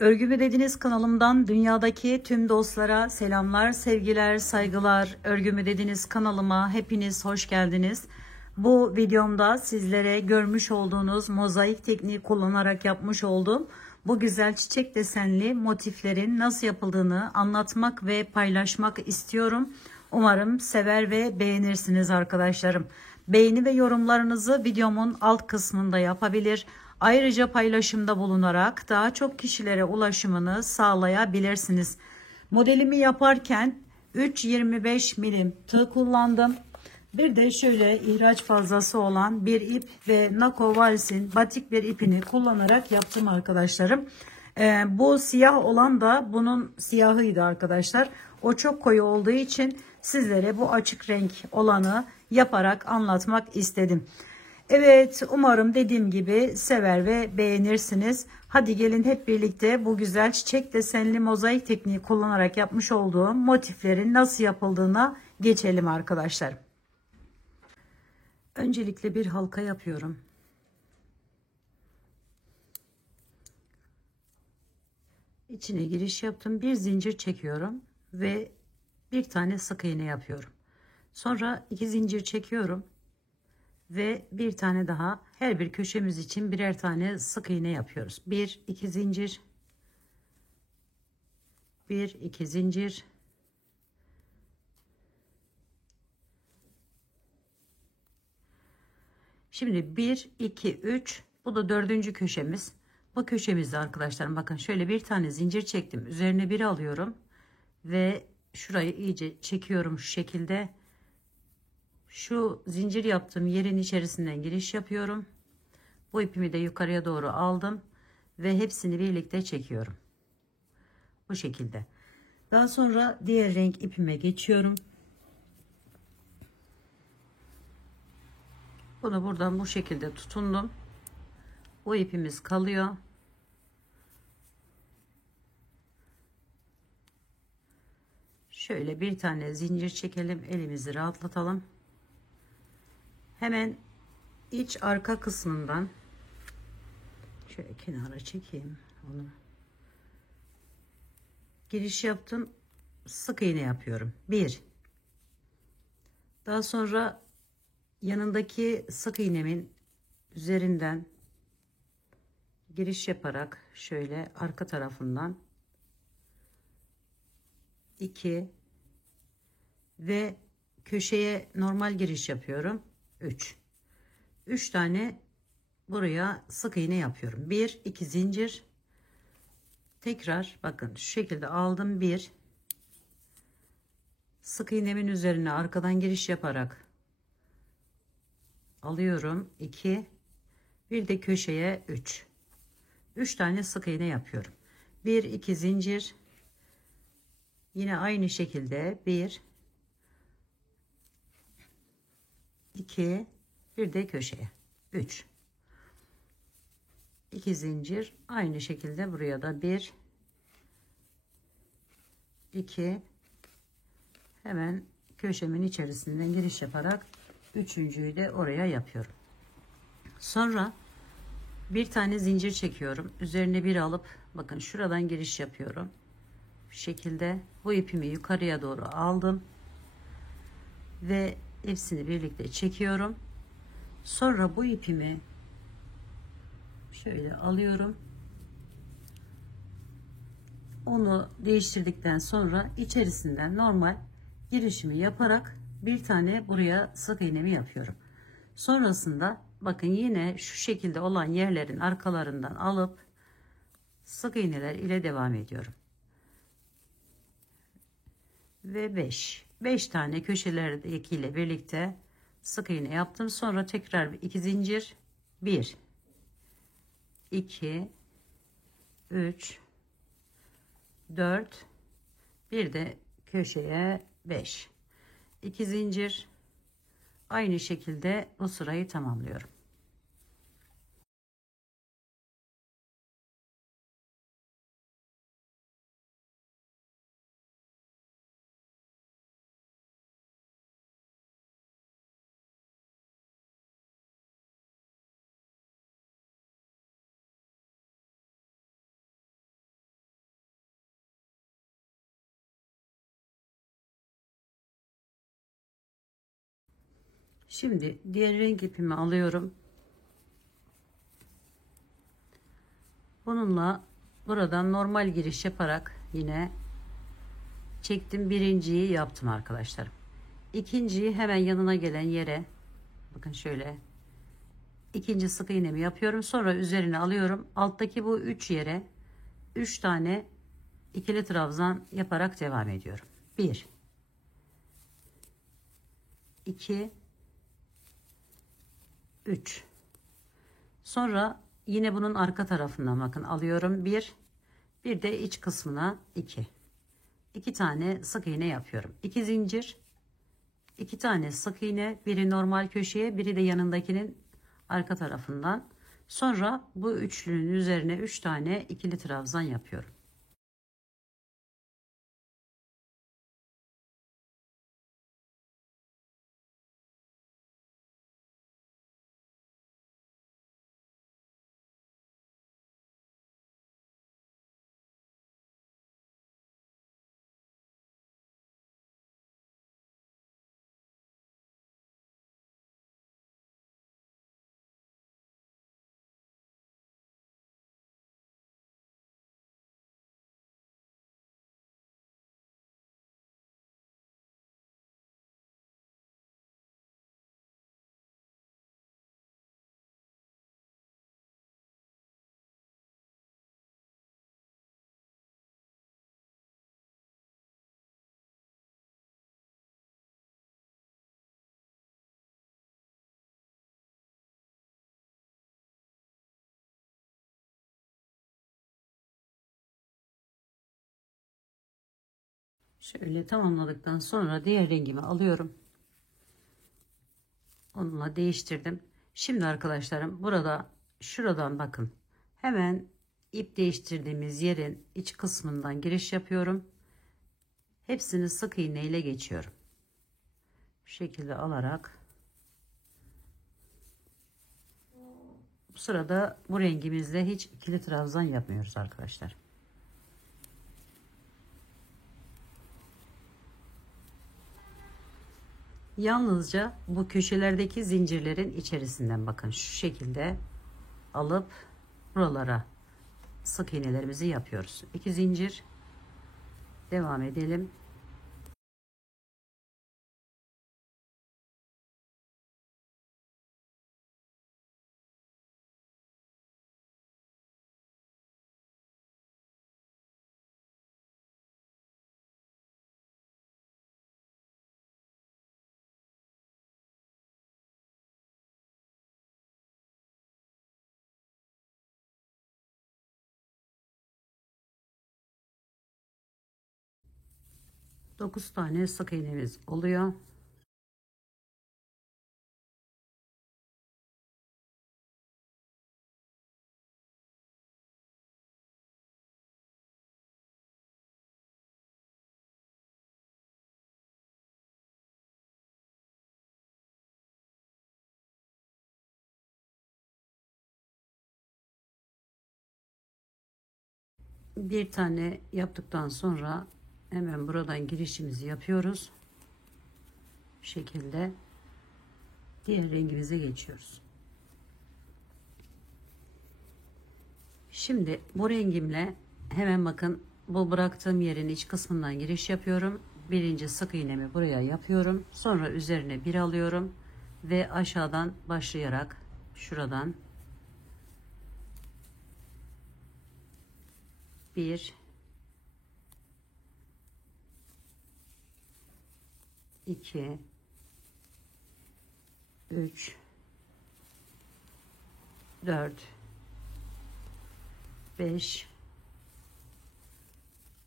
Örgümü Dediniz kanalımdan dünyadaki tüm dostlara selamlar, sevgiler, saygılar. Örgümü Dediniz kanalıma hepiniz hoş geldiniz. Bu videomda sizlere görmüş olduğunuz mozaik tekniği kullanarak yapmış olduğum bu güzel çiçek desenli motiflerin nasıl yapıldığını anlatmak ve paylaşmak istiyorum. Umarım sever ve beğenirsiniz arkadaşlarım. Beğeni ve yorumlarınızı videomun alt kısmında yapabilir. Ayrıca paylaşımda bulunarak daha çok kişilere ulaşımını sağlayabilirsiniz. Modelimi yaparken 3,25 milim tığ kullandım. Bir de şöyle ihraç fazlası olan bir ip ve Nako Vals'in batik bir ipini kullanarak yaptım arkadaşlarım. Bu siyah olan da bunun siyahıydı arkadaşlar. O çok koyu olduğu için sizlere bu açık renk olanı yaparak anlatmak istedim. Evet, umarım dediğim gibi sever ve beğenirsiniz. Hadi gelin hep birlikte bu güzel çiçek desenli mozaik tekniği kullanarak yapmış olduğum motiflerin nasıl yapıldığına geçelim arkadaşlar. Öncelikle bir halka yapıyorum. İçine giriş yaptım. Bir zincir çekiyorum ve bir tane sık iğne yapıyorum. Sonra 2 zincir çekiyorum ve bir tane daha, her bir köşemiz için birer tane sık iğne yapıyoruz. 1 2 zincir, 1 2 zincir, şimdi 1 2 3, bu da dördüncü köşemiz. Bu köşemizde arkadaşlarım bakın şöyle bir tane zincir çektim, üzerine bir alıyorum ve şurayı iyice çekiyorum şu şekilde. Şu zincir yaptığım yerin içerisinden giriş yapıyorum. Bu ipimi de yukarıya doğru aldım ve hepsini birlikte çekiyorum. Bu şekilde. Daha sonra diğer renk ipime geçiyorum. Bunu buradan bu şekilde tutundum. Bu ipimiz kalıyor. Şöyle bir tane zincir çekelim, elimizi rahatlatalım. Hemen iç arka kısmından şöyle kenara çekeyim onu. Giriş yaptım, sık iğne yapıyorum. 1. Daha sonra yanındaki sık iğnemin üzerinden giriş yaparak şöyle arka tarafından 2 ve köşeye normal giriş yapıyorum. 3 tane buraya sık iğne yapıyorum. 1 2 zincir, tekrar bakın şu şekilde aldım, 1 sık iğnemin üzerine arkadan giriş yaparak alıyorum, 2 bir de köşeye 3 tane sık iğne yapıyorum. 1 2 zincir, yine aynı şekilde 1 2 bir de köşeye 2 zincir, aynı şekilde buraya da 1 2 hemen köşemin içerisinden giriş yaparak üçüncüyü de oraya yapıyorum. Sonra bir tane zincir çekiyorum, üzerine bir alıp bakın şuradan giriş yapıyorum. Bu şekilde bu ipimi yukarıya doğru aldım ve hepsini birlikte çekiyorum. Sonra bu ipimi şöyle alıyorum. Onu değiştirdikten sonra içerisinden normal girişimi yaparak bir tane buraya sık iğnemi yapıyorum. Sonrasında bakın yine şu şekilde olan yerlerin arkalarından alıp sık iğneler ile devam ediyorum. Ve 5 tane köşelerdekiyle birlikte sık iğne yaptım. Sonra tekrar 2 zincir, 1 2 3 4 bir de köşeye 5 2 zincir, aynı şekilde bu sırayı tamamlıyorum. Şimdi diğer renk ipimi alıyorum. Bununla buradan normal giriş yaparak yine çektim, birinciyi yaptım arkadaşlarım. İkinciyi hemen yanına gelen yere bakın şöyle ikinci sık iğnemi yapıyorum, sonra üzerine alıyorum, alttaki bu 3 yere 3 tane ikili trabzan yaparak devam ediyorum. 1 2 3. Sonra yine bunun arka tarafından bakın alıyorum, bir de iç kısmına 2 tane sık iğne yapıyorum. 2 zincir, 2 tane sık iğne, biri normal köşeye, biri de yanındakinin arka tarafından. Sonra bu üçlünün üzerine 3 tane ikili trabzan yapıyorum. Şöyle tamamladıktan sonra diğer rengimi alıyorum. Onunla değiştirdim. Şimdi arkadaşlarım burada şuradan bakın. Hemen ip değiştirdiğimiz yerin iç kısmından giriş yapıyorum. Hepsini sık iğne ile geçiyorum. Bu şekilde alarak bu sırada bu rengimizle hiç ikili trabzan yapmıyoruz arkadaşlar. Yalnızca bu köşelerdeki zincirlerin içerisinden bakın şu şekilde alıp buralara sık iğnelerimizi yapıyoruz. 2 zincir, devam edelim. Dokuz tane sık iğnemiz oluyor. Bir tane yaptıktan sonra hemen buradan girişimizi yapıyoruz. Bu şekilde diğer rengimize geçiyoruz. Şimdi bu rengimle hemen bakın bu bıraktığım yerin iç kısmından giriş yapıyorum. Birinci sık iğnemi buraya yapıyorum. Sonra üzerine bir alıyorum ve aşağıdan başlayarak şuradan bir, iki, üç, dört, 5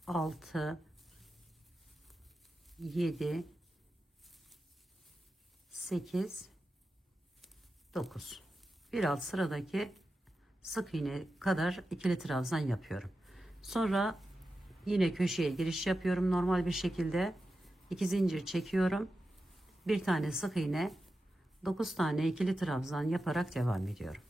6 7 8 9. Bir alt sıradaki sık iğne kadar ikili trabzan yapıyorum. Sonra yine köşeye giriş yapıyorum normal bir şekilde. 2 zincir çekiyorum. Bir tane sık iğne, 9 tane ikili trabzan yaparak devam ediyorum.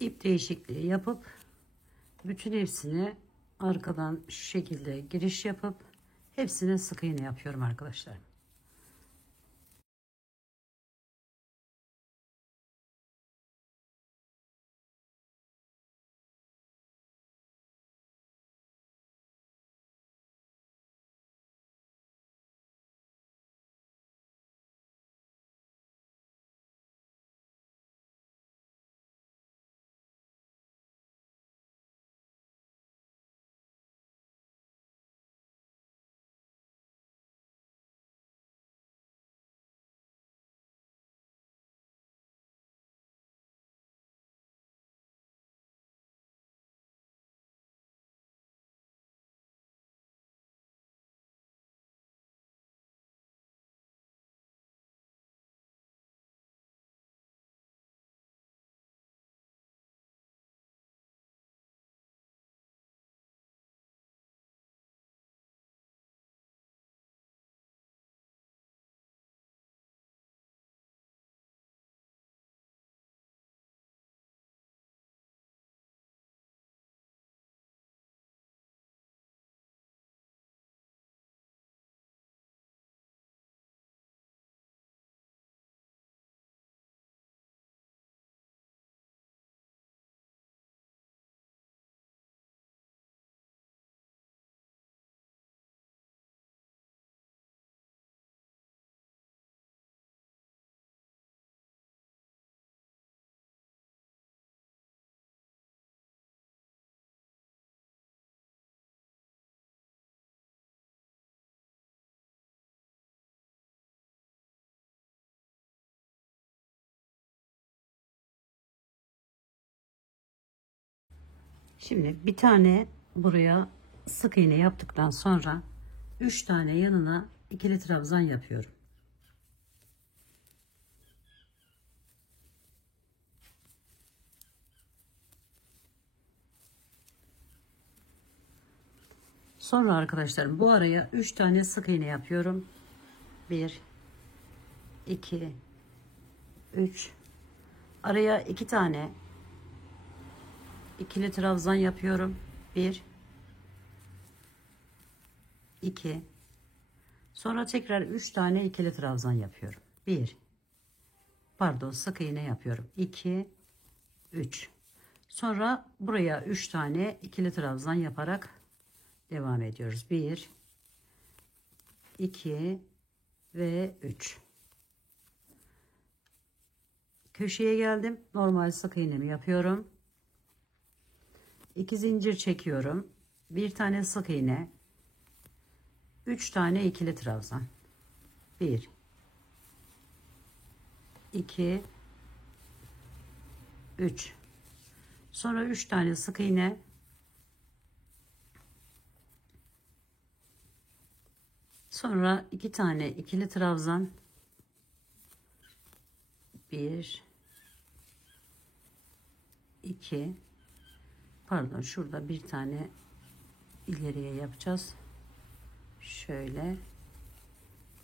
ip değişikliği yapıp bütün hepsini arkadan şu şekilde giriş yapıp hepsine sık iğne yapıyorum arkadaşlar. Şimdi bir tane buraya sık iğne yaptıktan sonra 3 tane yanına ikili trabzan yapıyorum. Sonra arkadaşlar bu araya 3 tane sık iğne yapıyorum. 1 2 3, araya 2 tane ikili trabzan yapıyorum. 1 2, sonra tekrar 3 tane ikili trabzan yapıyorum. 1, pardon, sık iğne yapıyorum. 2 3, sonra buraya 3 tane ikili trabzan yaparak devam ediyoruz. 1 2 ve 3. Köşeye geldim. Normal sık iğnemi yapıyorum. 2 zincir çekiyorum. Bir tane sık iğne. 3 tane ikili trabzan. 1 2 3, sonra 3 tane sık iğne, sonra 2 tane ikili trabzan, 1 2, pardon, şurada bir tane ileriye yapacağız. Şöyle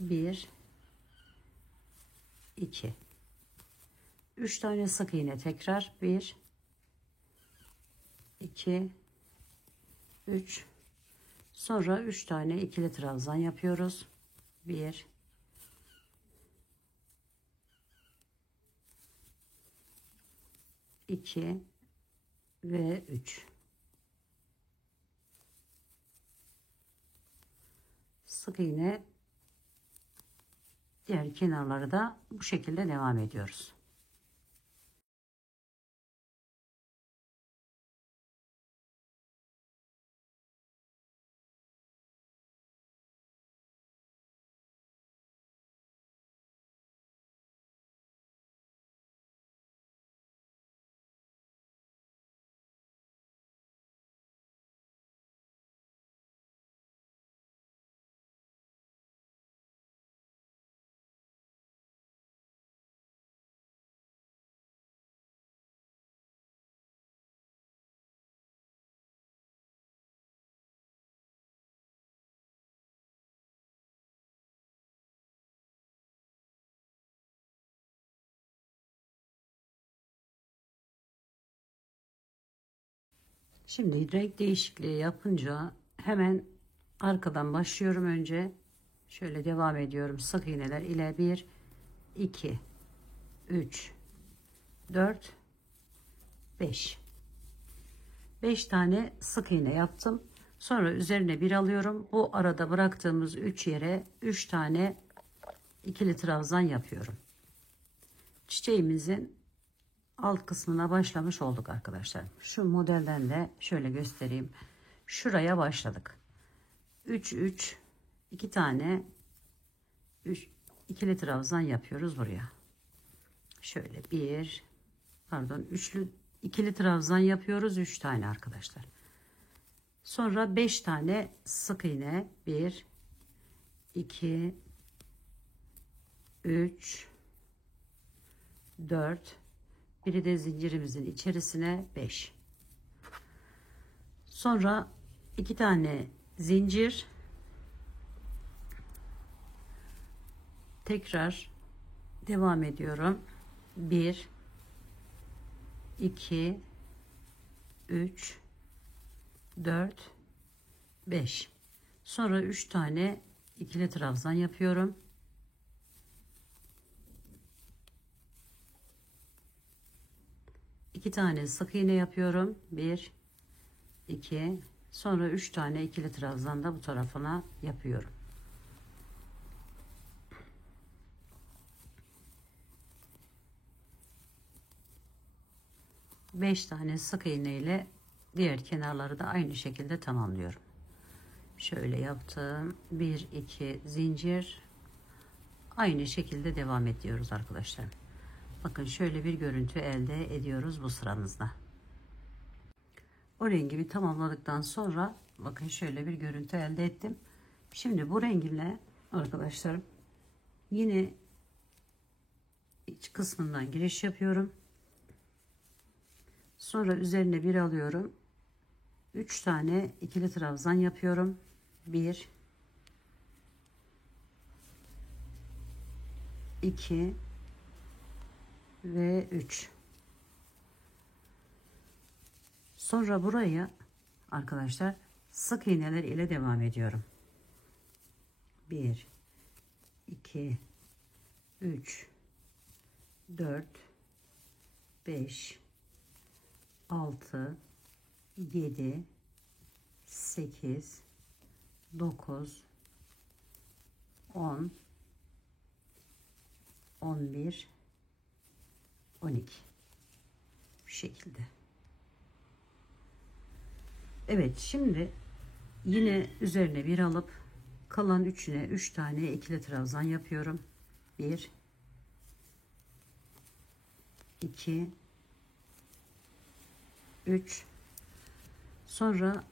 1 2, 3 tane sık iğne, tekrar 1 2 3, sonra 3 tane ikili trabzan yapıyoruz. 1 2 ve 3. Sık iğne, diğer kenarları da bu şekilde devam ediyoruz. Şimdi renk değişikliği yapınca hemen arkadan başlıyorum önce. Şöyle devam ediyorum sık iğneler ile 1 2 3 4 5 tane sık iğne yaptım. Sonra üzerine bir alıyorum. Bu arada bıraktığımız 3 yere 3 tane ikili trabzan yapıyorum. Çiçeğimizin alt kısmına başlamış olduk arkadaşlar. Şu modelden de şöyle göstereyim. Şuraya başladık. 3 3 2 tane 3 ikili trabzan yapıyoruz buraya. Şöyle üçlü ikili trabzan yapıyoruz 3 tane arkadaşlar. Sonra 5 tane sık iğne 1 2 3 4 biri de zincirimizin içerisine 5. Sonra 2 tane zincir, tekrar devam ediyorum. 1 2 3 4 5. Sonra 3 tane ikili trabzan yapıyorum. İki tane sık iğne yapıyorum. 1 2, sonra 3 tane ikili trabzan da bu tarafına yapıyorum. Beş tane sık iğne ile diğer kenarları da aynı şekilde tamamlıyorum. Şöyle yaptım. 1 2 zincir, aynı şekilde devam ediyoruz arkadaşlar. Bakın şöyle bir görüntü elde ediyoruz bu sıramızda. O rengimi tamamladıktan sonra bakın şöyle bir görüntü elde ettim. Şimdi bu rengimle arkadaşlar yine iç kısmından giriş yapıyorum. Sonra üzerine bir alıyorum. 3 tane ikili trabzan yapıyorum. 1 2 ve 3. Sonra buraya arkadaşlar sık iğneler ile devam ediyorum. 1 2 3 4 5 6 7 8 9 10 11 12 bu şekilde. Evet, şimdi yine üzerine bir alıp kalan üçüne 3 tane ikili trabzan yapıyorum. 1 2 3. Sonra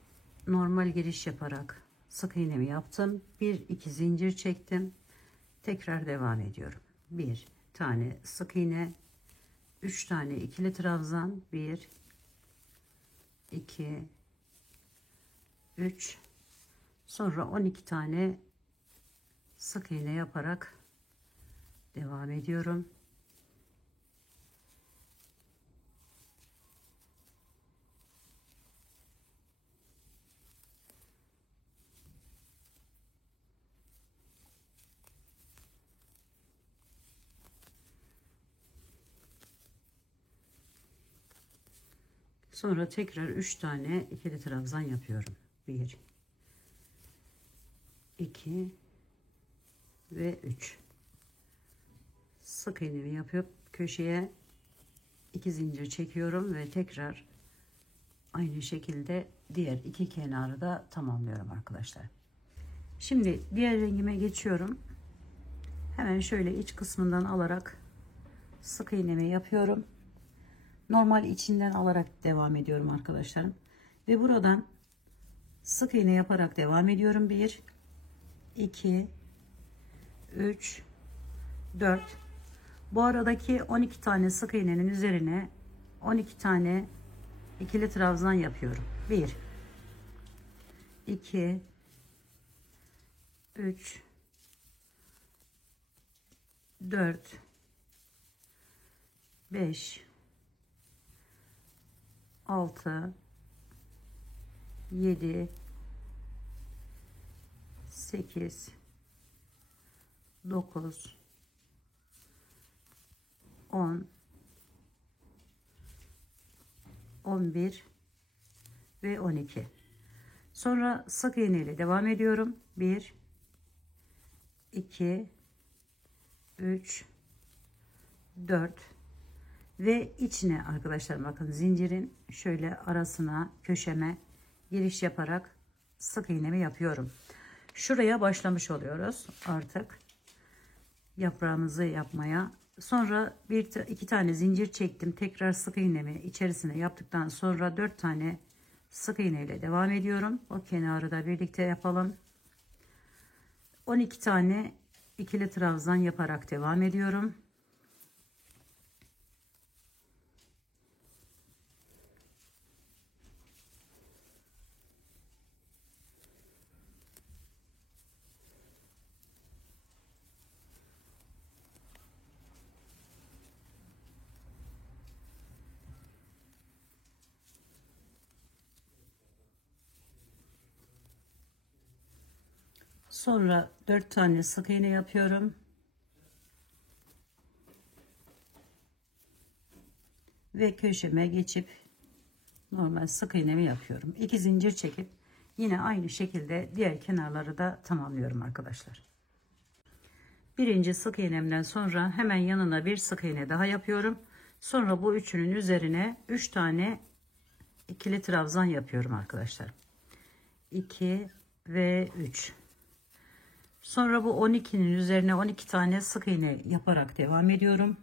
normal giriş yaparak sık iğnemi yaptım. 1 2 zincir çektim. Tekrar devam ediyorum. 1 tane sık iğne, 3 tane ikili trabzan, 1 2 3, sonra 12 tane sık iğne yaparak devam ediyorum. Sonra tekrar 3 tane ikili trabzan yapıyorum. 1 2 ve 3. Sık iğnemi yapıp köşeye 2 zincir çekiyorum ve tekrar aynı şekilde diğer iki kenarı da tamamlıyorum arkadaşlar. Şimdi diğer rengime geçiyorum. Hemen şöyle iç kısmından alarak sık iğnemi yapıyorum. Normal içinden alarak devam ediyorum arkadaşlarım. Ve buradan sık iğne yaparak devam ediyorum. 1 2 3 4. Bu aradaki 12 tane sık iğnenin üzerine 12 tane ikili trabzan yapıyorum. 1 2 3 4 5 6 7, 8, 9, 10, 11 ve 12. Sonra sık iğne ile devam ediyorum. 1, 2, 3, 4 ve içine arkadaşlar bakın zincirin şöyle arasına, köşeme giriş yaparak sık iğnemi yapıyorum. Şuraya başlamış oluyoruz artık yaprağımızı yapmaya. Sonra iki tane zincir çektim. Tekrar sık iğnemi içerisine yaptıktan sonra 4 tane sık iğne ile devam ediyorum. O kenarı da birlikte yapalım. 12 tane ikili trabzan yaparak devam ediyorum. Sonra 4 tane sık iğne yapıyorum. Ve köşeme geçip normal sık iğnemi yapıyorum. 2 zincir çekip yine aynı şekilde diğer kenarları da tamamlıyorum arkadaşlar. Birinci sık iğnemden sonra hemen yanına bir sık iğne daha yapıyorum. Sonra bu üçünün üzerine 3 tane ikili trabzan yapıyorum arkadaşlar. 2 ve 3. Sonra bu 12'nin üzerine 12 tane sık iğne yaparak devam ediyorum.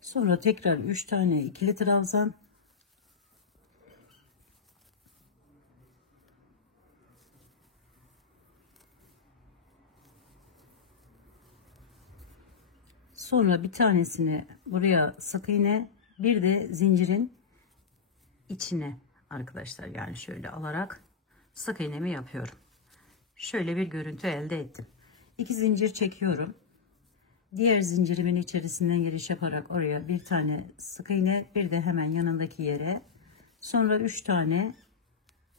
Sonra tekrar 3 tane ikili trabzan. Sonra bir tanesini buraya sık iğne, bir de zincirin içine arkadaşlar, yani şöyle alarak sık iğnemi yapıyorum. Şöyle bir görüntü elde ettim. 2 zincir çekiyorum. Diğer zincirimin içerisinden giriş yaparak oraya bir tane sık iğne, bir de hemen yanındaki yere. Sonra 3 tane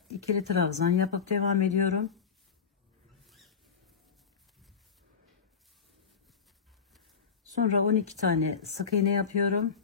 ikili trabzan yapıp devam ediyorum. Sonra 12 tane sık iğne yapıyorum.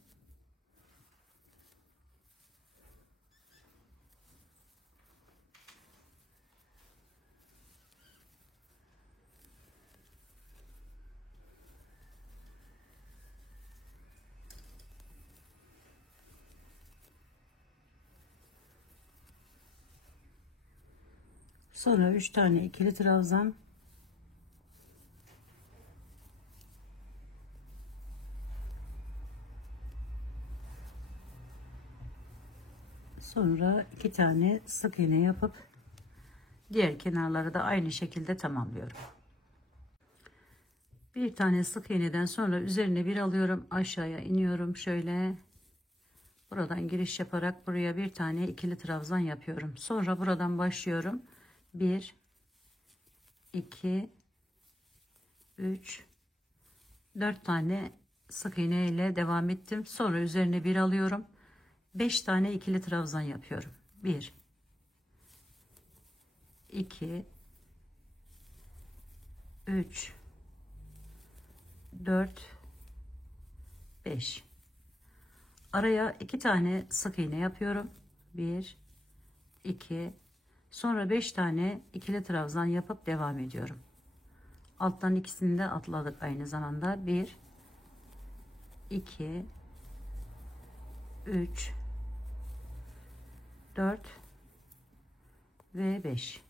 Sonra 3 tane ikili trabzan. Sonra 2 tane sık iğne yapıp diğer kenarları da aynı şekilde tamamlıyorum. Bir tane sık iğneden sonra üzerine bir alıyorum, aşağıya iniyorum, şöyle buradan giriş yaparak buraya bir tane ikili trabzan yapıyorum. Sonra buradan başlıyorum. 1, 2, 3, 4 tane sık iğne ile devam ettim. Sonra üzerine bir alıyorum. 5 tane ikili trabzan yapıyorum. 1, 2, 3, 4, 5. Araya 2 tane sık iğne yapıyorum. 1, 2, sonra 5 tane ikili trabzan yapıp devam ediyorum. Alttan ikisini de atladık aynı zamanda. 1, 2, 3, 4 ve 5.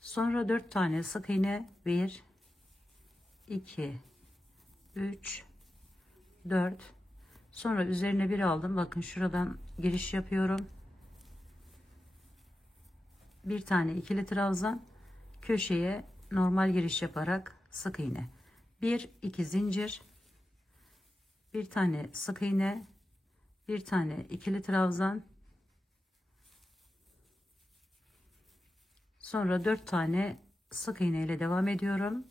Sonra 4 tane sık iğne. 1, 2, 3, 4. Sonra üzerine bir aldım. Bakın şuradan giriş yapıyorum. Bir tane ikili trabzan, köşeye normal giriş yaparak sık iğne. 1, 2 zincir, bir tane sık iğne, bir tane ikili trabzan, Sonra 4 tane sık iğne ile devam ediyorum.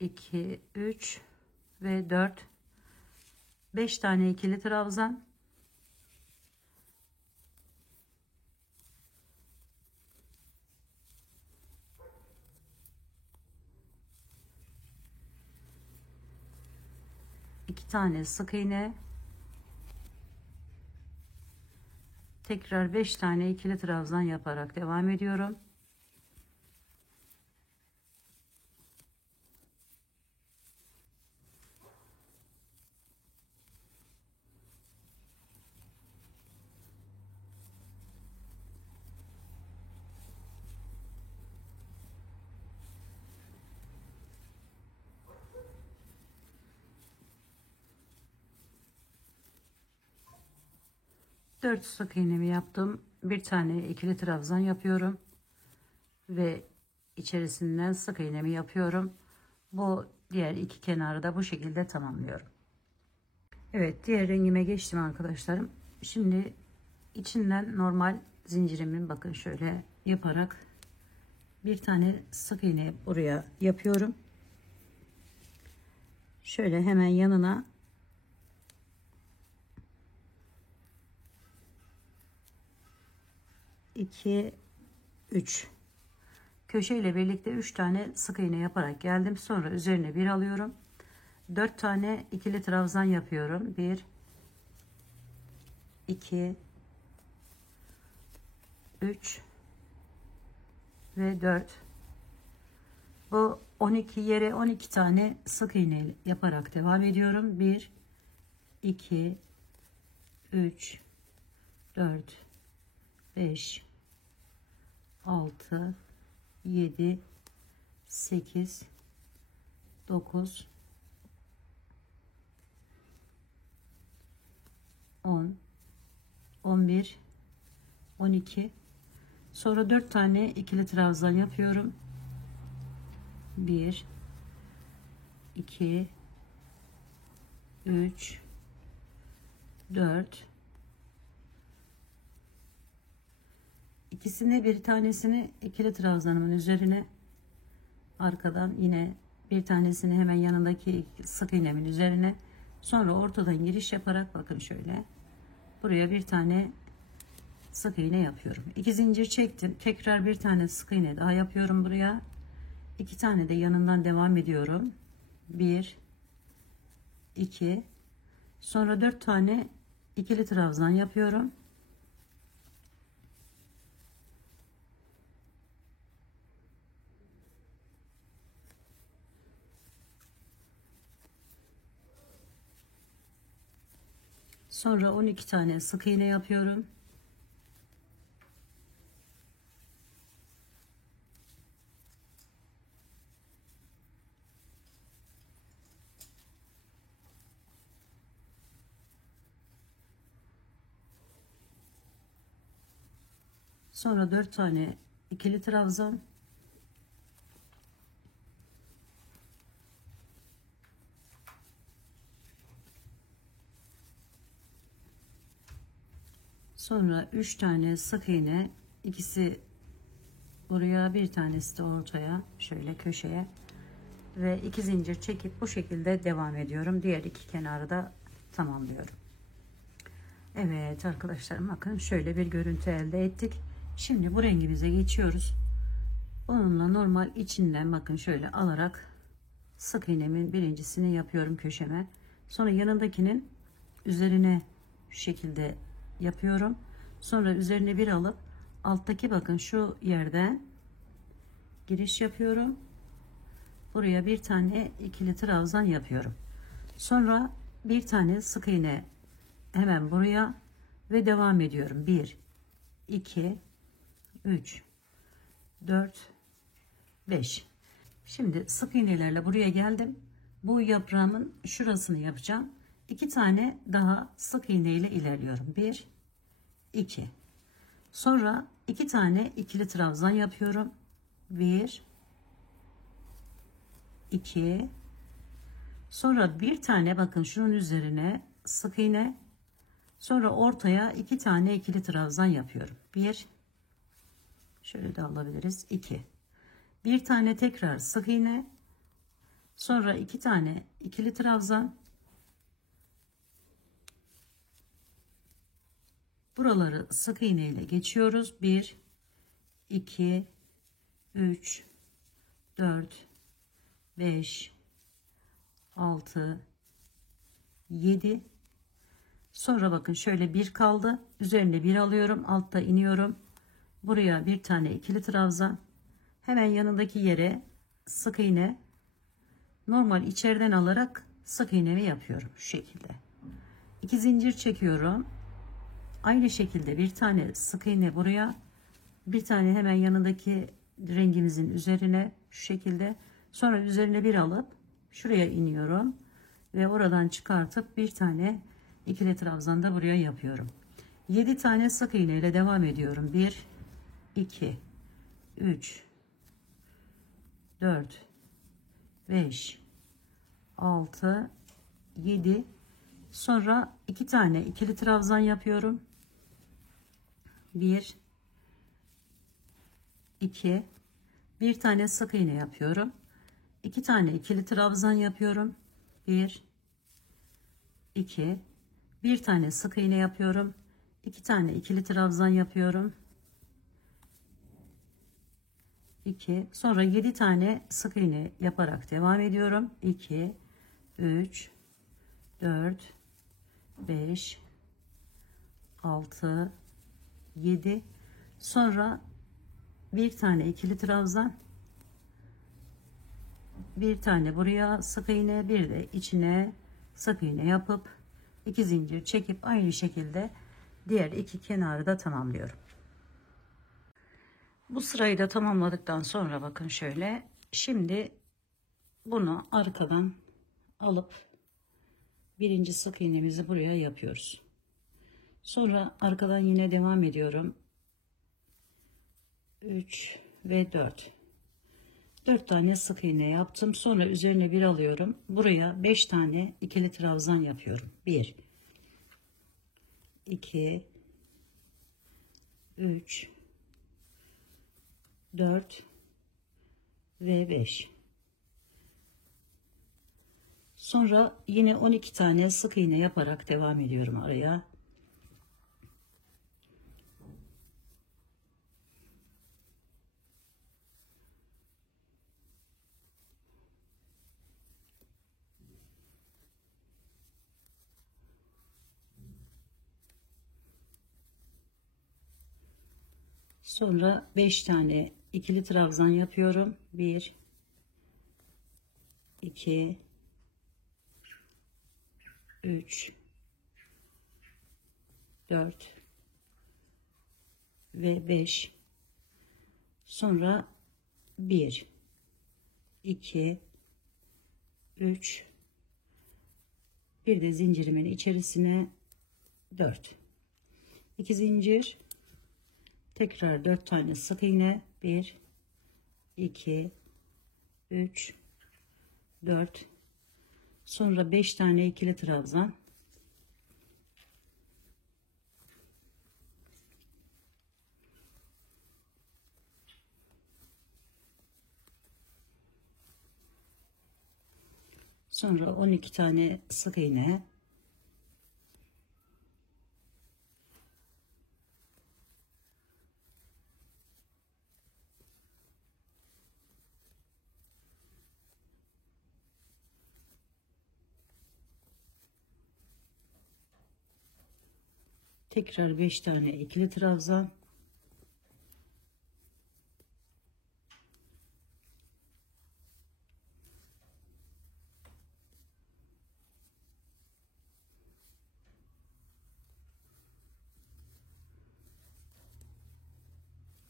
2, 3 ve 4. 5 tane ikili trabzan. İki tane sık iğne. Tekrar 5 tane ikili trabzan yaparak devam ediyorum. Dört sık iğnemi yaptım. Bir tane ikili trabzan yapıyorum ve içerisinden sık iğnemi yapıyorum. Bu diğer iki kenarı da bu şekilde tamamlıyorum. Evet, diğer rengime geçtim arkadaşlarım. Şimdi içinden normal zincirimin bakın şöyle yaparak bir tane sık iğne buraya yapıyorum. Şöyle hemen yanına 2, 3 köşe ile birlikte 3 tane sık iğne yaparak geldim. Sonra üzerine bir alıyorum. 4 tane ikili trabzan yapıyorum. 1, 2, 3 ve 4. Bu 12 yere 12 tane sık iğne yaparak devam ediyorum. 1, 2, 3, 4, 5, 6, 7, 8, 9, 10, 11, 12. Sonra 4 tane ikili trabzan yapıyorum. 1, 2, 3, 4. İkisini bir tanesini ikili trabzanımın üzerine, arkadan yine bir tanesini hemen yanındaki sık iğnemin üzerine, sonra ortadan giriş yaparak bakın şöyle buraya bir tane sık iğne yapıyorum. 2 zincir çektim. Tekrar bir tane sık iğne daha yapıyorum buraya. 2 tane de yanından devam ediyorum. 1, 2, sonra 4 tane ikili trabzan yapıyorum. Sonra 12 tane sık iğne yapıyorum. Sonra 4 tane ikili trabzan. Sonra 3 tane sık iğne, ikisi buraya, bir tanesi de ortaya şöyle köşeye ve 2 zincir çekip bu şekilde devam ediyorum. Diğer iki kenarı da tamamlıyorum. Evet arkadaşlarım, bakın şöyle bir görüntü elde ettik. Şimdi bu rengimize geçiyoruz. Onunla normal içinden bakın şöyle alarak sık iğnemin birincisini yapıyorum köşeme. Sonra yanındakinin üzerine şu şekilde yapıyorum. Sonra üzerine bir alıp alttaki bakın şu yerden giriş yapıyorum. Buraya bir tane ikili trabzan yapıyorum. Sonra bir tane sık iğne hemen buraya ve devam ediyorum. 1, 2, 3, 4, 5. Şimdi sık iğnelerle buraya geldim. Bu yaprağımın şurasını yapacağım. 2 tane daha sık iğne ile ilerliyorum. 1, 2. Sonra 2 tane ikili trabzan yapıyorum. 1, 2. Sonra bir tane bakın şunun üzerine sık iğne. Sonra ortaya 2 tane ikili trabzan yapıyorum. 1, Şöyle de alabiliriz. 2. Bir tane tekrar sık iğne. Sonra 2 tane ikili trabzan. Buraları sık iğne ile geçiyoruz. 1, 2, 3, 4, 5, 6, 7. Sonra bakın şöyle bir kaldı. Üzerine bir alıyorum. Altta iniyorum. Buraya bir tane ikili trabzan. Hemen yanındaki yere sık iğne. Normal içeriden alarak sık iğnemi yapıyorum. Şu şekilde. 2 zincir çekiyorum. Aynı şekilde bir tane sık iğne buraya. Bir tane hemen yanındaki rengimizin üzerine şu şekilde. Sonra üzerine bir alıp şuraya iniyorum. Ve oradan çıkartıp bir tane ikili trabzan da buraya yapıyorum. 7 tane sık iğne ile devam ediyorum. 1, 2, 3, 4, 5, 6, 7. Sonra 2 tane ikili trabzan yapıyorum. 1, 2, bir tane sık iğne yapıyorum. 2 tane ikili trabzan yapıyorum. 1, 2, bir tane sık iğne yapıyorum. 2 tane ikili trabzan yapıyorum. 2, sonra 7 tane sık iğne yaparak devam ediyorum. 2, 3, 4, 5, 6, 7. Sonra bir tane ikili trabzan, bir tane buraya sık iğne, bir de içine sık iğne yapıp 2 zincir çekip aynı şekilde diğer iki kenarı da tamamlıyorum. Bu sırayı da tamamladıktan sonra bakın şöyle, şimdi bunu arkadan alıp birinci sık iğnemizi buraya yapıyoruz. Sonra arkadan yine devam ediyorum. 3 ve 4. 4 tane sık iğne yaptım. Sonra üzerine bir alıyorum. Buraya 5 tane ikili trabzan yapıyorum. 1, 2, 3, 4 ve 5. Sonra yine 12 tane sık iğne yaparak devam ediyorum araya. Sonra 5 tane ikili trabzan yapıyorum. 1, 2, 3, 4 ve 5. Sonra 1, 2, 3, bir de zincirimin içerisine 4. 2 zincir, tekrar 4 tane sık iğne. 1, 2, 3, 4. Sonra 5 tane ikili trabzan. Sonra 12 tane sık iğne. Tekrar 5 tane ikili trabzan.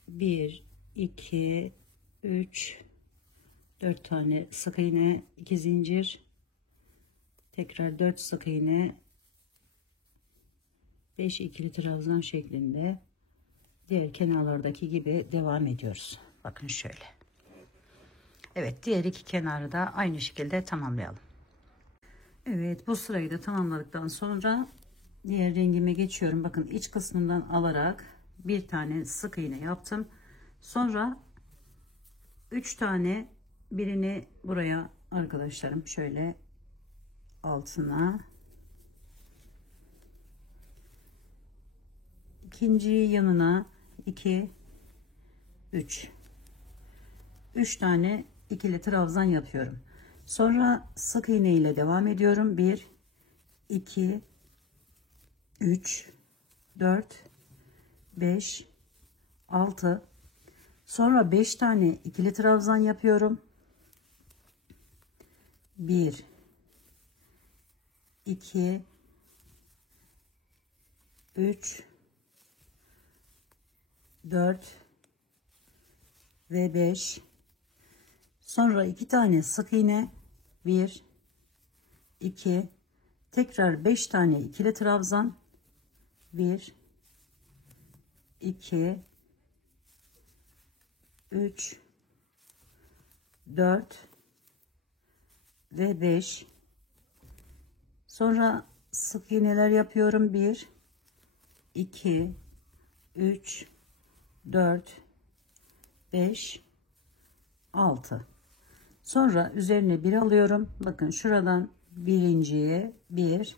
Bir, iki, üç, 4 tane sık iğne, 2 zincir, tekrar 4 sık iğne, 5 ikili trabzan şeklinde diğer kenarlardaki gibi devam ediyoruz. Bakın şöyle. Evet, diğer iki kenarı da aynı şekilde tamamlayalım. Evet, bu sırayı da tamamladıktan sonra diğer rengime geçiyorum. Bakın iç kısmından alarak bir tane sık iğne yaptım. Sonra 3 tane, birini buraya arkadaşlarım şöyle altına, ikinciyi yanına, 2 3 tane ikili trabzan yapıyorum. Sonra sık iğne ile devam ediyorum. 1 2 3 4 5 6. Sonra 5 tane ikili trabzan yapıyorum. 1 2 3 4 ve 5. Sonra 2 tane sık iğne, 1 2, tekrar 5 tane ikili trabzan, 1 2 3 4 ve 5. Sonra sık iğneler yapıyorum. 1 2 3 4 5 6. Sonra üzerine bir alıyorum. Bakın şuradan birinciye 1,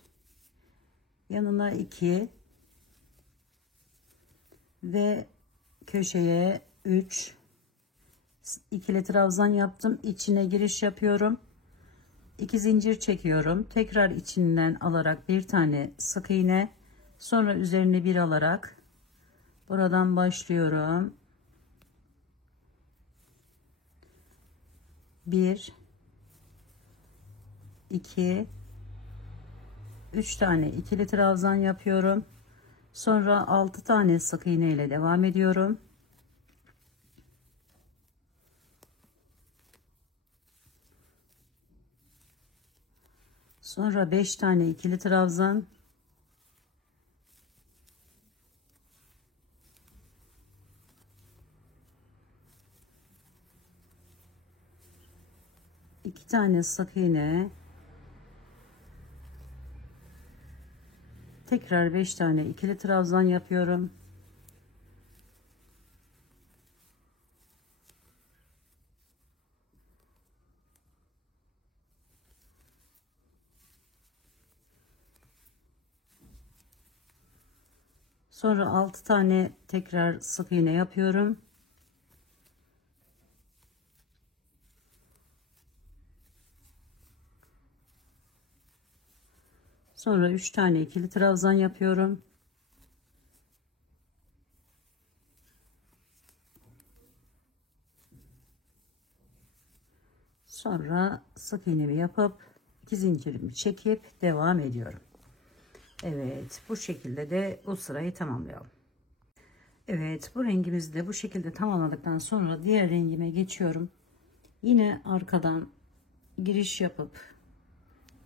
yanına 2 ve köşeye 3 ikili trabzan yaptım. İçine giriş yapıyorum. 2 zincir çekiyorum. Tekrar içinden alarak bir tane sık iğne, sonra üzerine bir alarak buradan başlıyorum. 1 2 3 tane ikili trabzan yapıyorum. Sonra 6 tane sık iğne ile devam ediyorum. Sonra 5 tane ikili trabzan. İki tane sık iğne. Tekrar 5 tane ikili trabzan yapıyorum. Sonra 6 tane tekrar sık iğne yapıyorum. Sonra 3 tane ikili trabzan yapıyorum. Sonra sık iğnemi yapıp 2 zincirimi çekip devam ediyorum. Evet, bu şekilde de bu sırayı tamamlayalım. Evet, bu rengimizi de bu şekilde tamamladıktan sonra diğer rengime geçiyorum. Yine arkadan giriş yapıp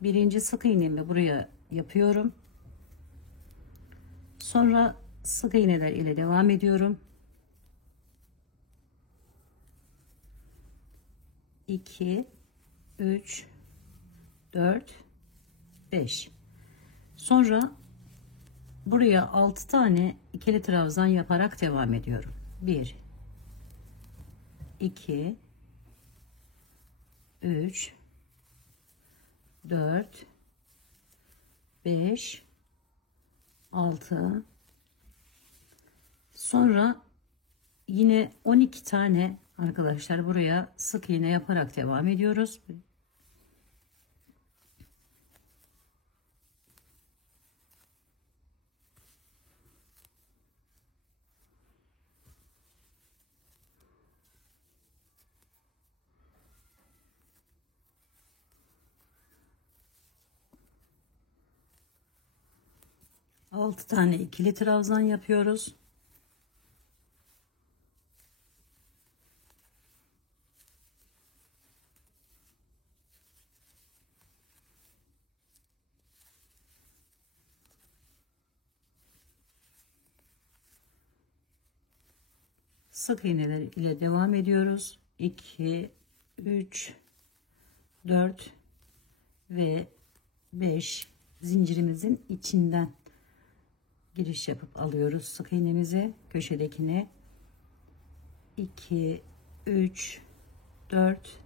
birinci sık iğnemi buraya yapıyorum. Sonra sık iğneler ile devam ediyorum. 2 3 4 5. Sonra buraya 6 tane ikili trabzan yaparak devam ediyorum. 1 2 3 4 5 6. Sonra yine 12 tane arkadaşlar buraya sık iğne yaparak devam ediyoruz. Altı tane ikili trabzan yapıyoruz. Sık iğneler ile devam ediyoruz. 2 3 4 ve 5 zincirimizin içinden giriş yapıp alıyoruz sık iğnemizi köşedekine. 2, 3, 4,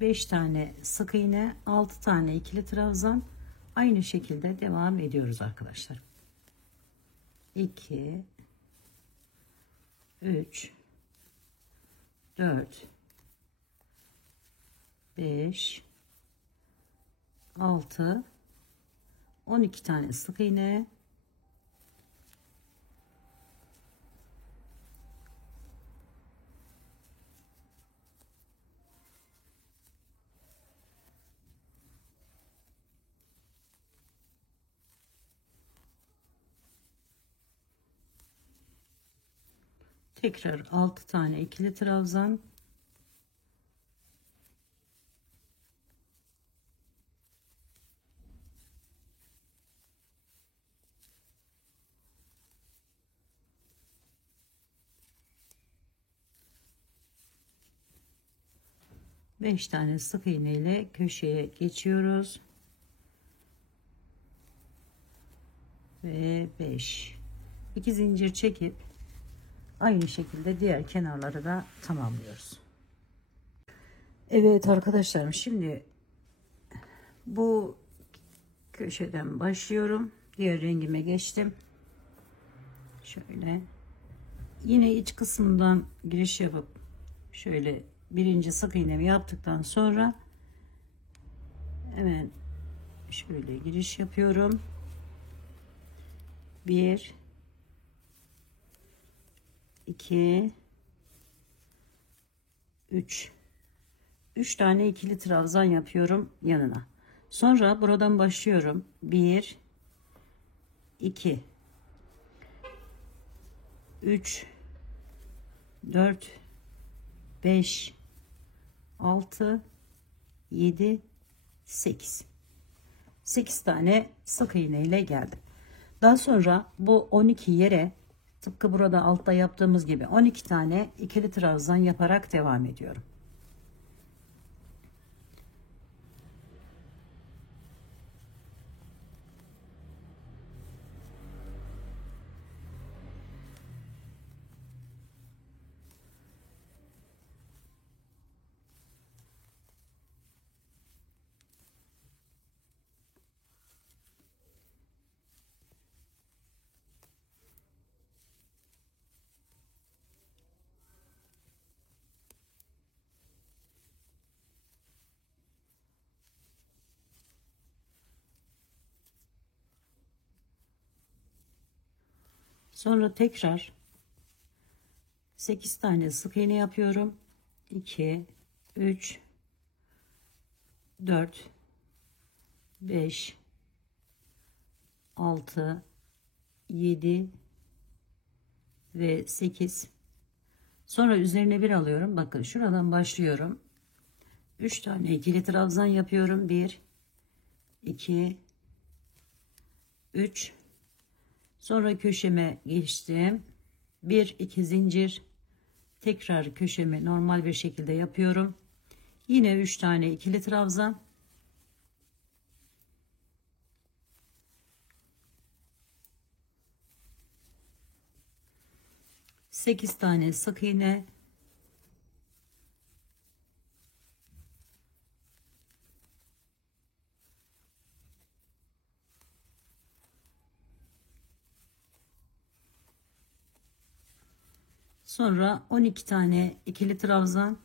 5 tane sık iğne, 6 tane ikili trabzan. Aynı şekilde devam ediyoruz arkadaşlar. 2, 3, 4, 5, 6, 12 tane sık iğne, tekrar 6 tane ikili trabzan, beş tane sık iğne ile köşeye geçiyoruz ve 5, 2 zincir çekip aynı şekilde diğer kenarları da tamamlıyoruz. Evet arkadaşlarım, şimdi bu köşeden başlıyorum, diğer rengime geçtim. Şöyle yine iç kısmından giriş yapıp şöyle birinci sık iğnemi yaptıktan sonra hemen şöyle giriş yapıyorum. 1, 2, 3 tane ikili trabzan yapıyorum yanına. Sonra buradan başlıyorum. 1, 2, 3, 4, 5, 6, 7, 8. 8 tane sık iğne ile geldim. Daha sonra bu 12 yere tıpkı burada altta yaptığımız gibi 12 tane ikili trabzan yaparak devam ediyorum. Sonra tekrar 8 tane sık iğne yapıyorum. 2, 3, 4, 5, 6, 7 ve 8. Sonra üzerine bir alıyorum. Bakın şuradan başlıyorum. 3 tane ikili trabzan yapıyorum. 1, 2, 3. Sonra köşeme geçtim. 1, 2 zincir. Tekrar köşemi normal bir şekilde yapıyorum. Yine 3 tane ikili trabzan. Sekiz tane sık iğne. Sonra 12 tane ikili trabzan.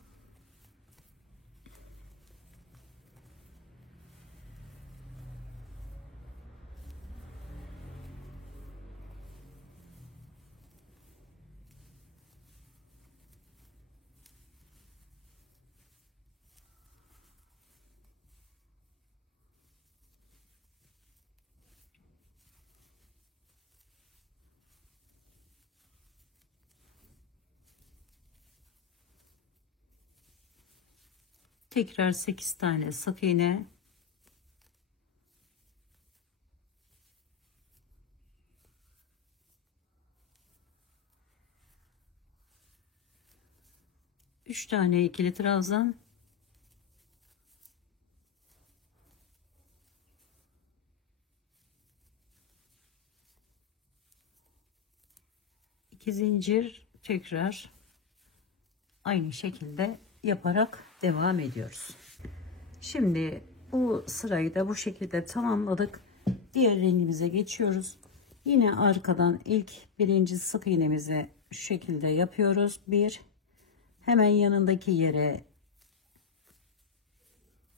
Tekrar 8 tane sık iğne. Üç tane ikili trabzan. İki zincir, tekrar aynı şekilde yaparak devam ediyoruz. Şimdi bu sırayı da bu şekilde tamamladık. Diğer rengimize geçiyoruz. Yine arkadan ilk birinci sık iğnemizi şu şekilde yapıyoruz. Bir, hemen yanındaki yere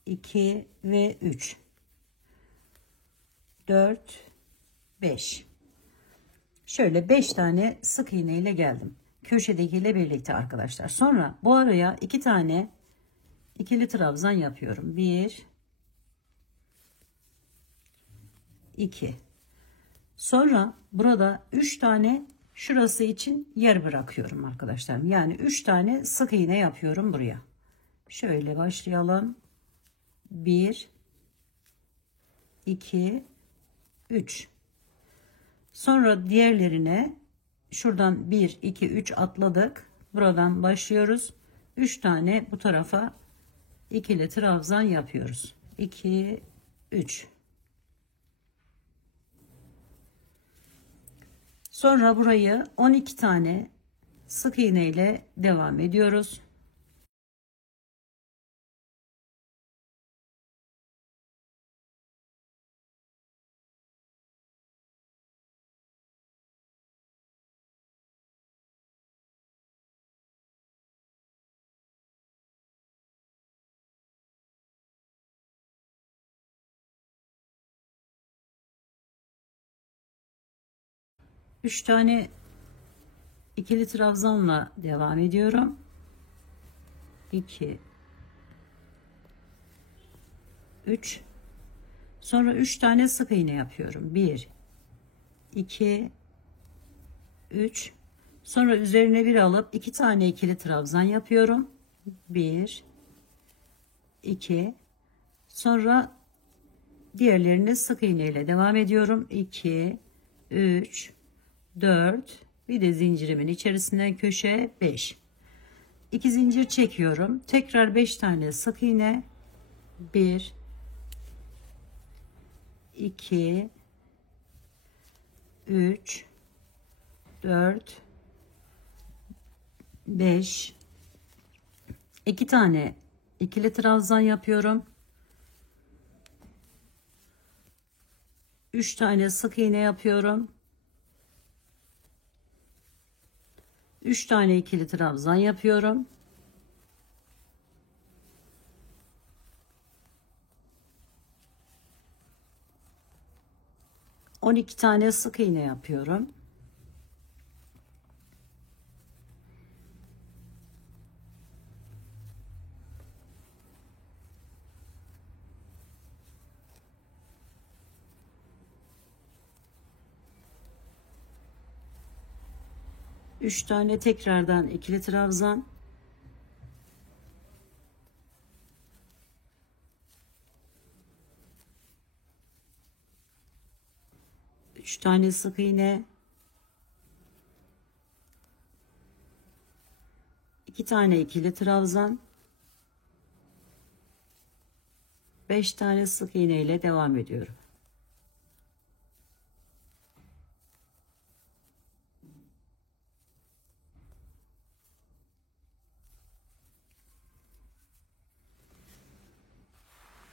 2 ve 3, 4, 5. Şöyle 5 tane sık iğne ile geldim. Köşedekiyle birlikte arkadaşlar. Sonra bu araya 2 tane ikili trabzan yapıyorum. 1, 2. Sonra burada 3 tane şurası için yer bırakıyorum arkadaşlar. Yani 3 tane sık iğne yapıyorum buraya. Şöyle başlayalım. 1, 2, 3. Sonra diğerlerine şuradan 1, 2, 3 atladık. Buradan başlıyoruz. 3 tane bu tarafa ikili trabzan yapıyoruz. 2, 3. Sonra burayı 12 tane sık iğne ile devam ediyoruz. Üç tane ikili trabzanla devam ediyorum. 2, 3. Sonra 3 tane sık iğne yapıyorum. 1, 2, 3. Sonra üzerine bir alıp 2 tane ikili trabzan yapıyorum. 1, 2. Sonra diğerlerini sık iğne ile devam ediyorum. 2, 3, 4. Bir de zincirimin içerisinden köşe 5. 2 zincir çekiyorum. Tekrar 5 tane sık iğne. 1, 2, 3, 4, 5. 2 tane ikili trabzan yapıyorum. 3 tane sık iğne yapıyorum. 3 tane ikili trabzan yapıyorum. On iki tane sık iğne yapıyorum. Üç tane tekrardan ikili trabzan. 3 tane sık iğne, 2 tane ikili trabzan, 5 tane sık iğne ile devam ediyorum.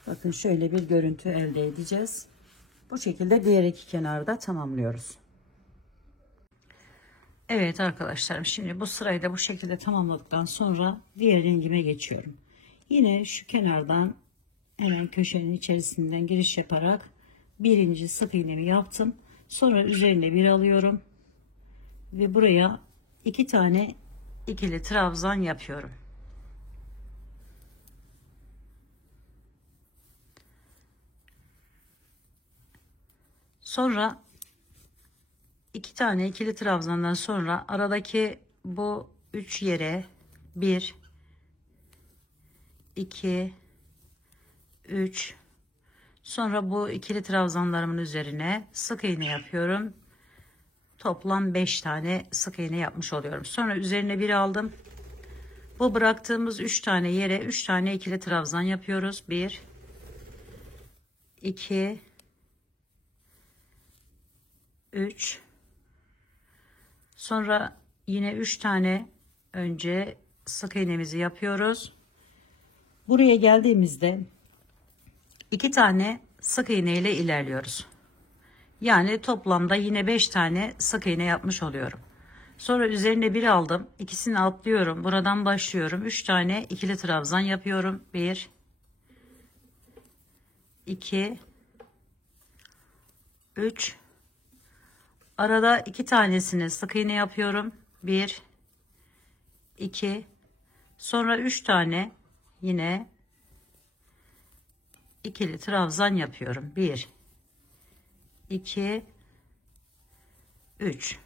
Bakın şöyle bir görüntü elde edeceğiz. Bu şekilde diğer iki kenarı da tamamlıyoruz. Evet arkadaşlarım, şimdi bu sırayı da bu şekilde tamamladıktan sonra diğer rengime geçiyorum. Yine şu kenardan hemen köşenin içerisinden giriş yaparak birinci sık iğnemi yaptım. Sonra üzerine bir alıyorum ve buraya 2 tane ikili trabzan yapıyorum. Sonra 2 tane ikili trabzandan sonra aradaki bu 3 yere 1, 2, 3, sonra bu ikili trabzanlarımın üzerine sık iğne yapıyorum. Toplam 5 tane sık iğne yapmış oluyorum. Sonra üzerine bir aldım. Bu bıraktığımız 3 tane yere 3 tane ikili trabzan yapıyoruz. 1, 2, 3. Sonra yine 3 tane önce sık iğnemizi yapıyoruz. Buraya geldiğimizde 2 tane sık iğne ile ilerliyoruz. Yani toplamda yine 5 tane sık iğne yapmış oluyorum. Sonra üzerine bir aldım. İkisini atlıyorum. Buradan başlıyorum. 3 tane ikili trabzan yapıyorum. 1 2 3. Arada 2 tanesini sık iğne yapıyorum. 1 2. Sonra 3 tane yine ikili trabzan yapıyorum. 1 2 3.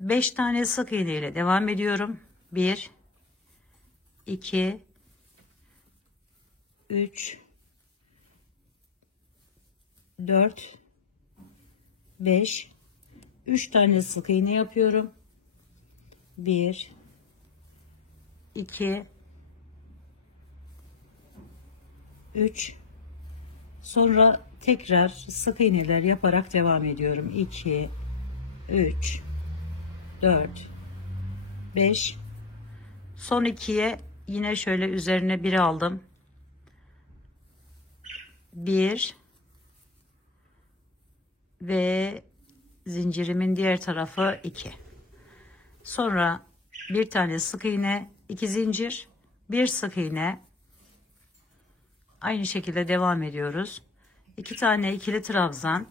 5 tane sık iğne ile devam ediyorum. 1 2 3 4 5. 3 tane sık iğne yapıyorum. 1 2 3. Sonra tekrar sık iğneler yaparak devam ediyorum. 2 3 4 5. Son ikiye yine şöyle üzerine bir aldım. 1 ve zincirimin diğer tarafı 2. Sonra bir tane sık iğne, 2 zincir, bir sık iğne. Aynı şekilde devam ediyoruz. 2 tane ikili trabzan.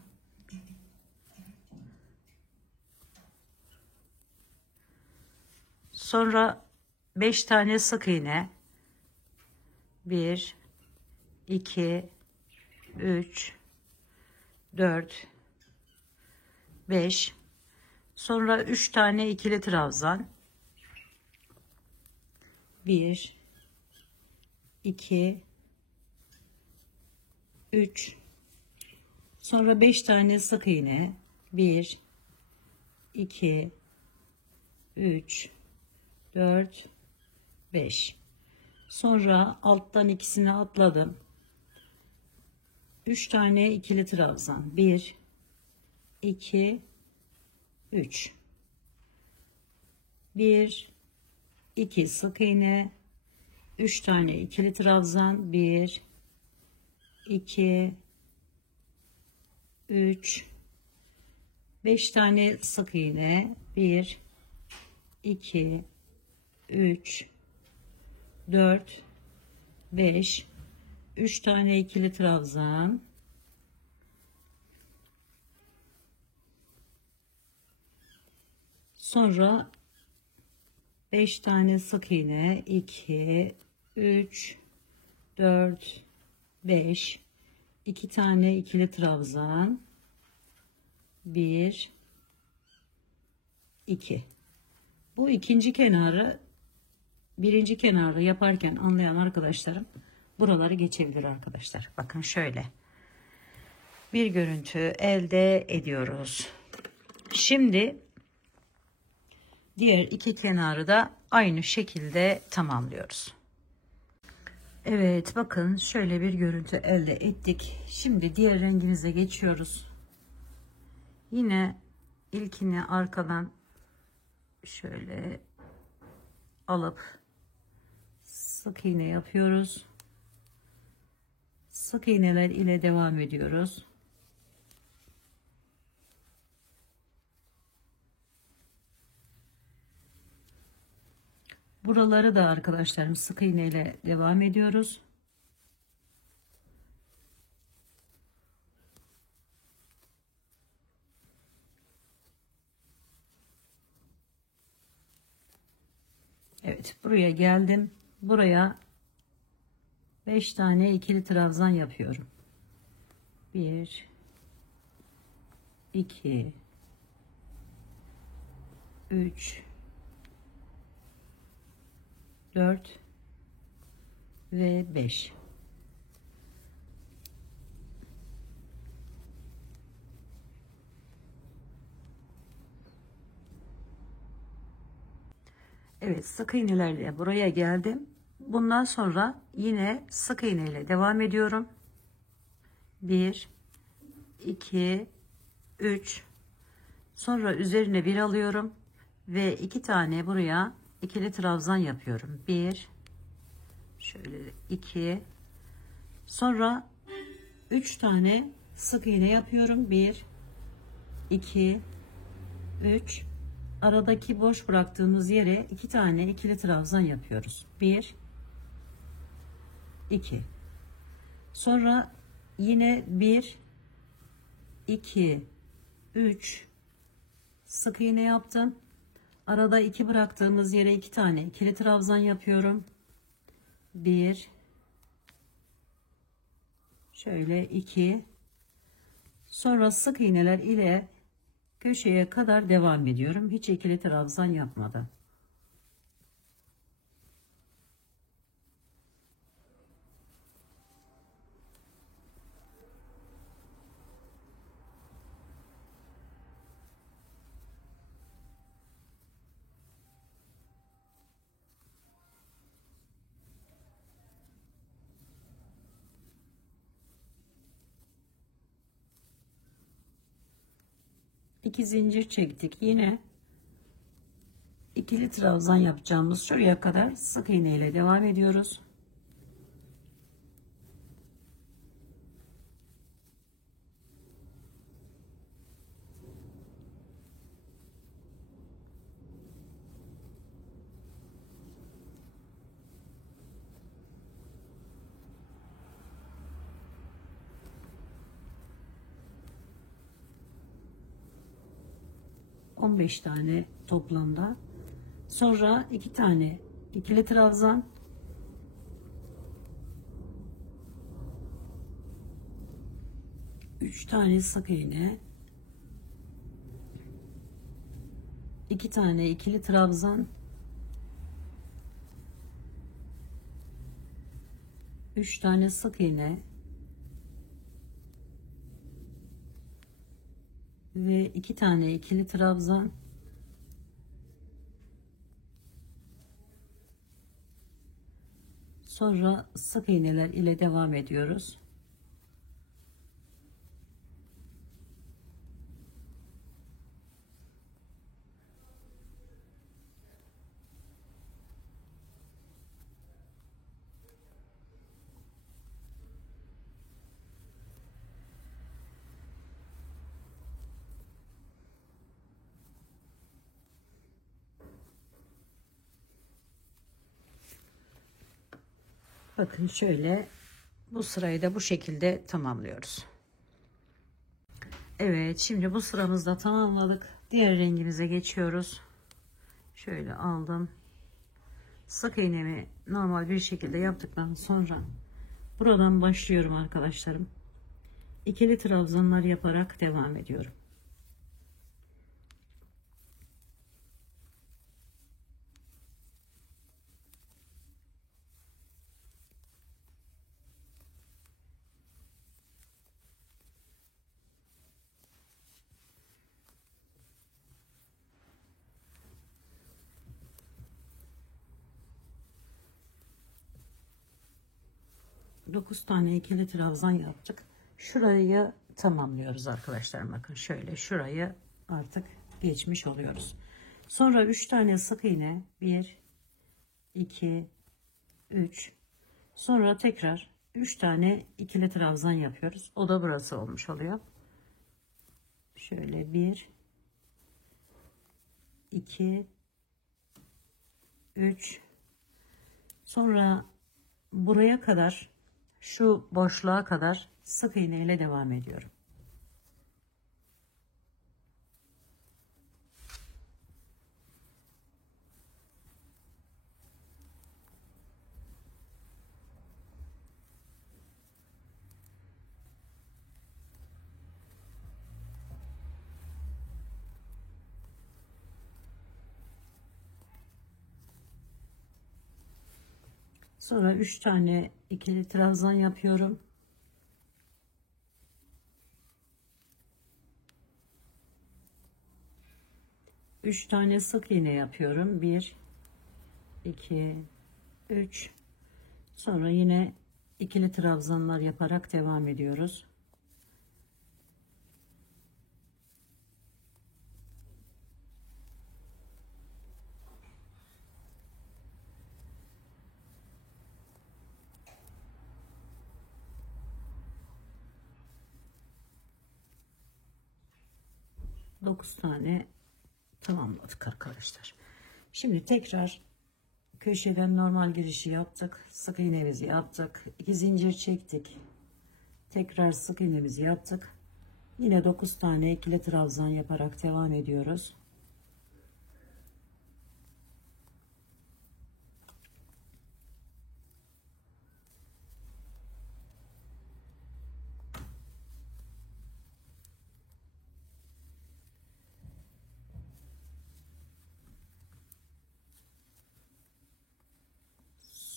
Sonra 5 tane sık iğne. 1 2 3 4 5. Sonra 3 tane ikili trabzan. 1 2 3. Sonra 5 tane sık iğne. 1 2 3 4 5. Sonra alttan ikisini atladım. 3 tane ikili trabzan. 1 2 3. 1 2 sık iğne, 3 tane ikili trabzan. 1 2 3 5 tane sık iğne. 1 2 3 4 5. 3 tane ikili trabzan. Sonra 5 tane sık iğne. 2 3 4 5. 2 tane ikili trabzan. 1 2. Bu ikinci kenarı birinci kenarı yaparken anlayan arkadaşlarım buraları geçebilir arkadaşlar. Bakın şöyle bir görüntü elde ediyoruz. Şimdi diğer iki kenarı da aynı şekilde tamamlıyoruz. Evet, bakın şöyle bir görüntü elde ettik. Şimdi diğer rengimize geçiyoruz. Yine ilkini arkadan şöyle alıp sık iğne yapıyoruz. Sık iğneler ile devam ediyoruz. Buraları da arkadaşlarım sık iğne ile devam ediyoruz. Evet, buraya geldim. Buraya 5 tane ikili trabzan yapıyorum. 1 2 3 4 ve 5. Evet, sık iğnelerle buraya geldim. Bundan sonra yine sık iğne ile devam ediyorum. 1 2 3. Sonra üzerine bir alıyorum ve 2 tane buraya ikili trabzan yapıyorum. 1, şöyle 2, sonra 3 tane sık iğne yapıyorum. 1, 2, 3. Aradaki boş bıraktığımız yere 2 tane ikili trabzan yapıyoruz. 1, 2. Sonra yine 1, 2, 3 sık iğne yaptım. Arada 2 bıraktığımız yere 2 tane ikili trabzan yapıyorum. 1, şöyle 2. Sonra sık iğneler ile köşeye kadar devam ediyorum. Hiç ikili trabzan yapmadan. İki zincir çektik. Yine ikili trabzan yapacağımız şuraya kadar sık iğne ile devam ediyoruz. ...15 tane toplamda. Sonra 2 tane ikili trabzan, 3 tane sık iğne, 2 tane ikili trabzan, 3 tane sık iğne ve 2 tane ikili trabzan, sonra sık iğneler ile devam ediyoruz. Bakın şöyle bu sırayı da bu şekilde tamamlıyoruz. Evet, şimdi bu sıramızda tamamladık. Diğer rengimize geçiyoruz. Şöyle aldım. Sık iğnemi normal bir şekilde yaptıktan sonra buradan başlıyorum arkadaşlarım. İkili trabzanlar yaparak devam ediyorum. Dokuz tane ikili trabzan yaptık. Şurayı tamamlıyoruz arkadaşlar. Bakın şöyle şurayı artık geçmiş oluyoruz. Sonra 3 tane sık iğne, 1, 2, 3. Sonra tekrar 3 tane ikili trabzan yapıyoruz. O da burası olmuş oluyor. Şöyle 1, 2, 3. Sonra buraya kadar, şu boşluğa kadar sık iğne ile devam ediyorum. Sonra 3 tane ikili trabzan yapıyorum. Üç tane sık iğne yapıyorum. 1, 2, 3. Sonra yine ikili trabzanlar yaparak devam ediyoruz. 9 tane tamamladık arkadaşlar. Şimdi tekrar köşeden normal girişi yaptık. Sık iğnemizi yaptık. 2 zincir çektik. Tekrar sık iğnemizi yaptık. Yine 9 tane ikili trabzan yaparak devam ediyoruz.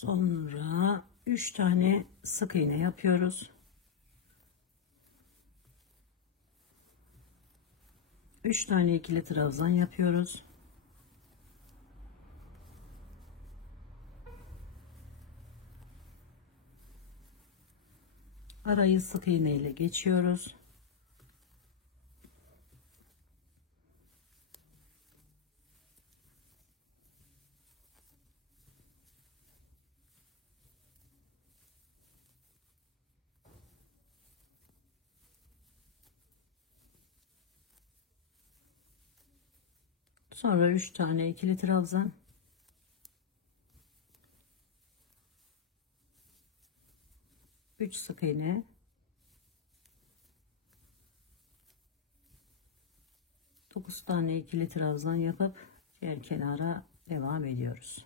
Sonra 3 tane sık iğne yapıyoruz. 3 tane ikili trabzan yapıyoruz. Arayı sık iğne ile geçiyoruz. Sonra 3 tane ikili trabzan. Üç sık iğne. 9 tane ikili trabzan yapıp diğer kenara devam ediyoruz.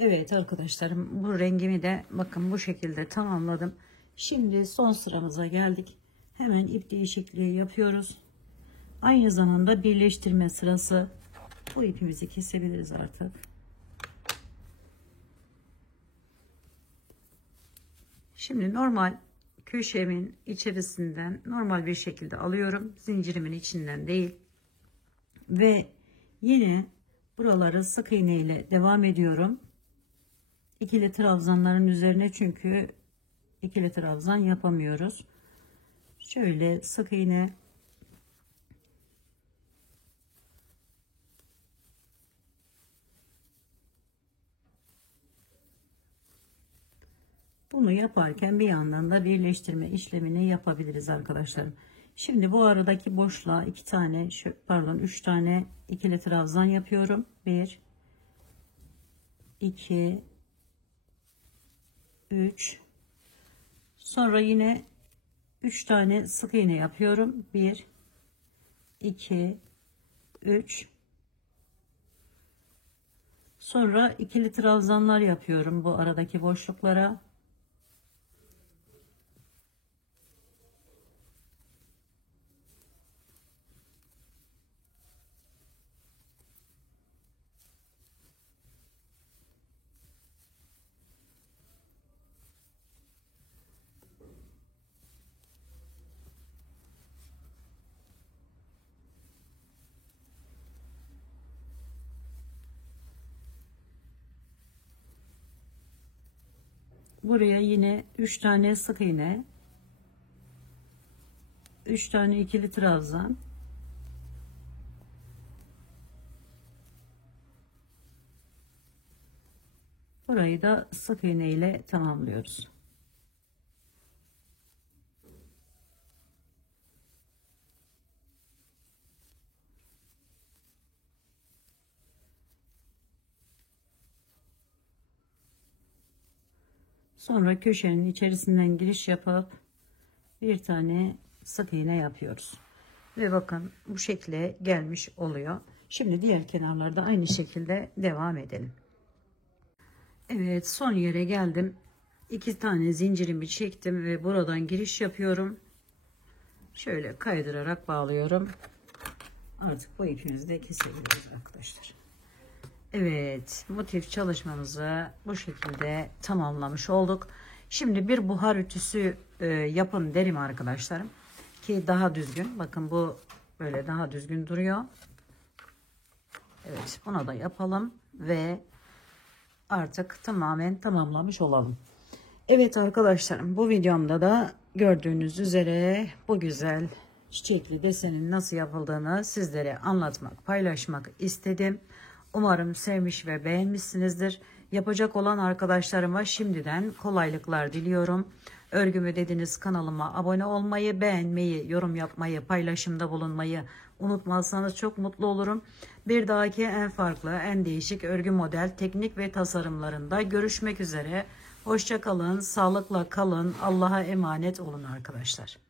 Evet arkadaşlarım, bu rengimi de bakın bu şekilde tamamladım. Şimdi son sıramıza geldik. Hemen ip değişikliği yapıyoruz. Aynı zamanda birleştirme sırası. Bu ipimizi kesebiliriz artık. Şimdi normal köşemin içerisinden normal bir şekilde alıyorum. Zincirimin içinden değil. Ve yine buraları sık iğne ile devam ediyorum. İkili trabzanların üzerine, çünkü ikili trabzan yapamıyoruz. Şöyle sık iğne, bunu yaparken bir yandan da birleştirme işlemini yapabiliriz arkadaşlarım. Şimdi bu aradaki boşluğa 2 tane, pardon 3 tane ikili trabzan yapıyorum. 1 2 3, sonra yine 3 tane sık iğne yapıyorum. 1 2 3, sonra ikili trabzanlar yapıyorum bu aradaki boşluklara. Buraya yine 3 tane sık iğne, 3 tane ikili trabzan, burayı da sık iğne ile tamamlıyoruz. Sonra köşenin içerisinden giriş yapıp bir tane sık iğne yapıyoruz. Ve bakın bu şekilde gelmiş oluyor. Şimdi diğer kenarlarda aynı şekilde devam edelim. Evet, son yere geldim. 2 tane zincirimi çektim ve buradan giriş yapıyorum. Şöyle kaydırarak bağlıyorum. Artık bu ipimizi de kesebiliriz arkadaşlar. Evet, motif çalışmamızı bu şekilde tamamlamış olduk. Şimdi bir buhar ütüsü yapın derim arkadaşlarım. Ki daha düzgün. Bakın bu böyle daha düzgün duruyor. Evet, bunu da yapalım ve artık tamamen tamamlamış olalım. Evet arkadaşlarım, bu videomda da gördüğünüz üzere bu güzel çiçekli desenin nasıl yapıldığını sizlere anlatmak, paylaşmak istedim. Umarım sevmiş ve beğenmişsinizdir. Yapacak olan arkadaşlarıma şimdiden kolaylıklar diliyorum. Örgümü dediniz kanalıma abone olmayı, beğenmeyi, yorum yapmayı, paylaşımda bulunmayı unutmazsanız çok mutlu olurum. Bir dahaki en farklı, en değişik örgü model, teknik ve tasarımlarında görüşmek üzere. Hoşça kalın, sağlıkla kalın, Allah'a emanet olun arkadaşlar.